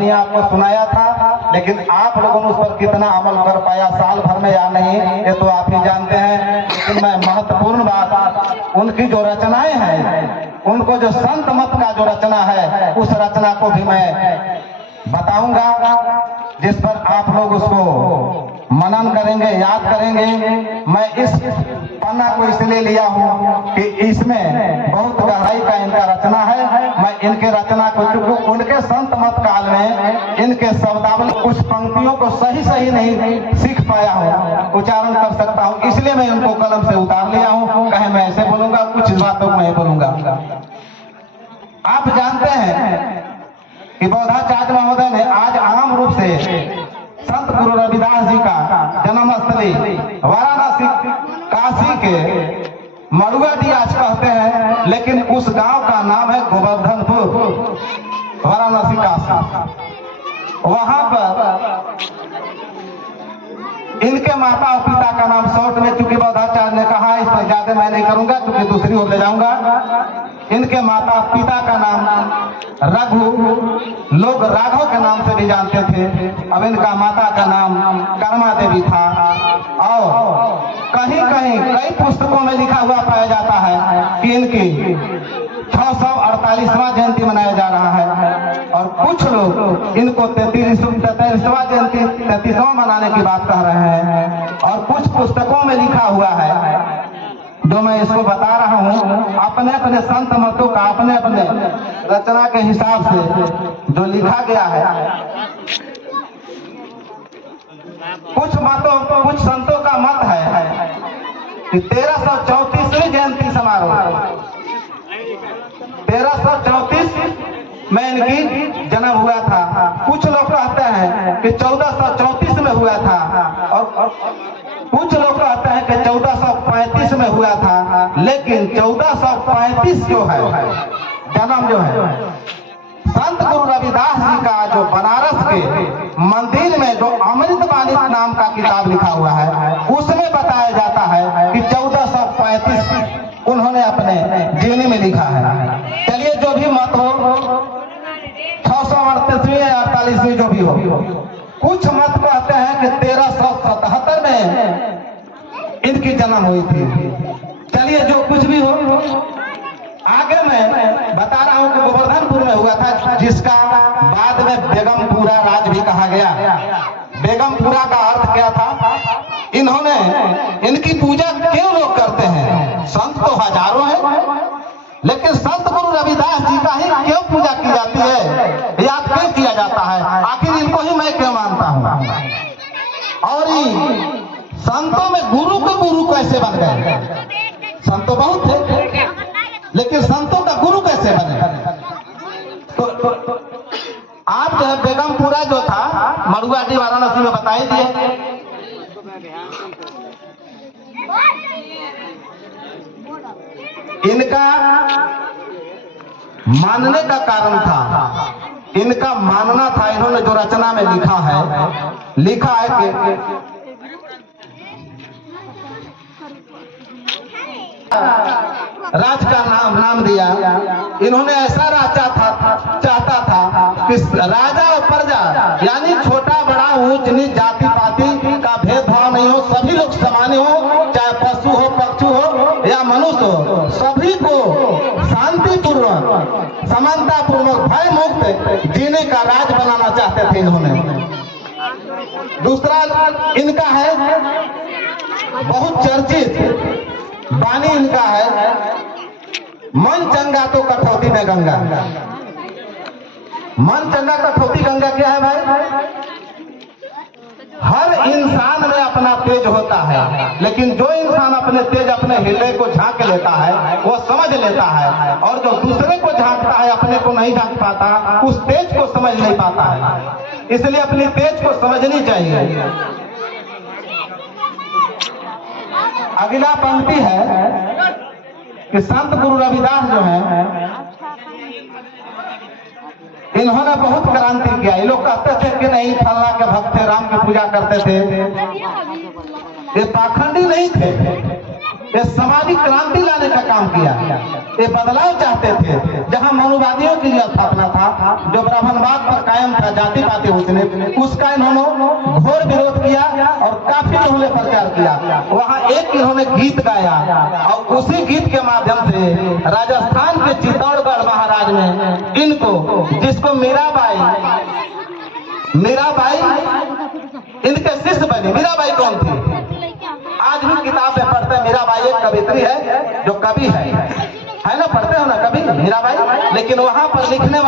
कहानियां आपको सुनाया था, लेकिन आप लोगों ने उस पर कितना अमल कर पाया साल भर में या नहीं, ये तो आप ही जानते हैं। लेकिन मैं महत्वपूर्ण बात, उनकी जो रचनाएं हैं, उनको जो संत मत का जो रचना है, उस रचना को भी मैं बताऊंगा, जिस पर आप लोग उसको मनन करेंगे, याद करेंगे। मैं इस पन्ना को इसलिए लिया हूँ कि इसमें बहुत गहराई का इनका रचना है। मैं इनके रचना को, चूंकि उनके संत मत काल में इनके शब्दावली कुछ पंक्तियों को सही सही नहीं सीख पाया हूँ, उच्चारण कर सकता हूँ, इसलिए मैं इनको कलम से उतार लिया हूँ। कहे मैं ऐसे बोलूंगा, कुछ बातों को मैं बोलूंगा। आप जानते हैं कि बौद्धाचार्य महोदय ने आज आम रूप से संत गुरु रविदास जी का जन्मस्थली वाराणसी काशी के मड़ुआडीह आज कहते हैं, लेकिन उस गांव का नाम है गोवर्धनपुर, वाराणसी काशी। वहां पर इनके माता और पिता का नाम शॉर्ट में, चूंकि बौद्धाचार्य ने कहा इस पर ज्यादा मैं नहीं करूंगा, क्योंकि दूसरी ओर ले जाऊंगा। इनके माता पिता का नाम रघु, लोग राघव के नाम से भी जानते थे। अब इनका माता का नाम कर्मा देवी था। और कहीं कहीं कई पुस्तकों में लिखा हुआ पाया जाता है कि इनकी 648वां जयंती मनाया जा रहा है, और कुछ लोग इनको 33वां जयंती 33वां मनाने की बात कह रहे हैं। और कुछ पुस्तकों में लिखा हुआ है, जो मैं इसको बता रहा हूँ, अपने अपने संत मतों का अपने अपने रचना के हिसाब से जो लिखा गया है। कुछ मतों, कुछ संतों का मत है कि 1334वीं जयंती समारोह 1334 में इनकी जन्म हुआ था। कुछ लोग कहते हैं कि 1434 में हुआ था, और कुछ लोग कहते हैं कि 1435 में हुआ था। लेकिन 1435 जो है जन्म, जो है संत गुरु रविदास जी का, जो बनारस के मंदिर में जो अमृतवाणी नाम का किताब लिखा हुआ है, उसमें बताया जाता है कि 1435 उन्होंने अपने जीवनी में लिखा है। चलिए जो भी मत हो, 638वीं या 48वीं जो भी हो, कुछ मत कहते हैं कि 1377 में इनकी जन्म हुई थी। चलिए जो कुछ भी हो, आगे मैं बता रहा हूं कि गोवर्धनपुर में हुआ था, जिसका बाद में बेगमपुरा राज भी कहा गया। बेगमपुरा का अर्थ क्या था? इन्होंने, इनकी पूजा क्यों लोग करते हैं? संत तो हजारों हैं, लेकिन संत गुरु रविदास जी का ही क्यों पूजा की जाती है, याद क्यों किया जाता है? आखिर इनको ही मैं क्यों मानता हूँ? और संतों में गुरु के गुरु कैसे बन गए? संत तो बहुत थे, लेकिन संतों का गुरु कैसे बने? तो आप जो है बेगमपुरा जो था मड़ुआडीह वाराणसी में बताई दिए। इनका मानने का कारण था, इनका मानना था, इन्होंने जो रचना में लिखा है कि राज का नाम दिया। इन्होंने ऐसा राजा चाहता था कि राजा और प्रजा, यानी छोटा बड़ा ऊंच नीच जाति पाति का भेदभाव नहीं हो, सभी लोग समान हो, चाहे पशु हो, पक्षी हो या मनुष्य हो, सभी को शांतिपूर्वक, समानता पूर्वक, भय मुक्त जीने का राज बनाना चाहते थे इन्होंने। दूसरा इनका है बहुत चर्चित वाणी, इनका है मन चंगा तो कठौती में गंगा। मन चंगा कठौती गंगा क्या है भाई? हर इंसान में अपना तेज होता है, लेकिन जो इंसान अपने तेज, अपने हृदय को झांक लेता है, वो समझ लेता है, और जो दूसरे को झांकता है, अपने को नहीं झांक पाता, उस तेज को समझ नहीं पाता है। इसलिए अपनी तेज को समझनी चाहिए। अगला पंक्ति है कि संत गुरु रविदास जो है, इन्होंने बहुत क्रांति किया। ये लोग कहते थे कि नहीं फल्ला के भक्त थे, राम की पूजा करते थे, ये पाखंडी नहीं थे। ये सामाजिक क्रांति लाने का काम किया, ये बदलाव चाहते थे। जहां मनुवादियों की स्थापना था, जो ब्राह्मणवाद पर कायम था, जाति पाति उसने उसका इन्होंने घोर विरोध किया और काफी इन्होंने प्रचार किया। वहां एक इन्होंने गीत गाया और उसी गीत के माध्यम से राजस्थान के चित्तौड़गढ़ महाराज में इनको, जिसको मीराबाई इनके शिष्य बने। मीराबाई कौन थी? आज भी किताब में पढ़ते हैं, मीराबाई एक कवित्री है जो कवि है ना, पढ़ते हो ना कभी मीराबाई। लेकिन वहां पर लिखने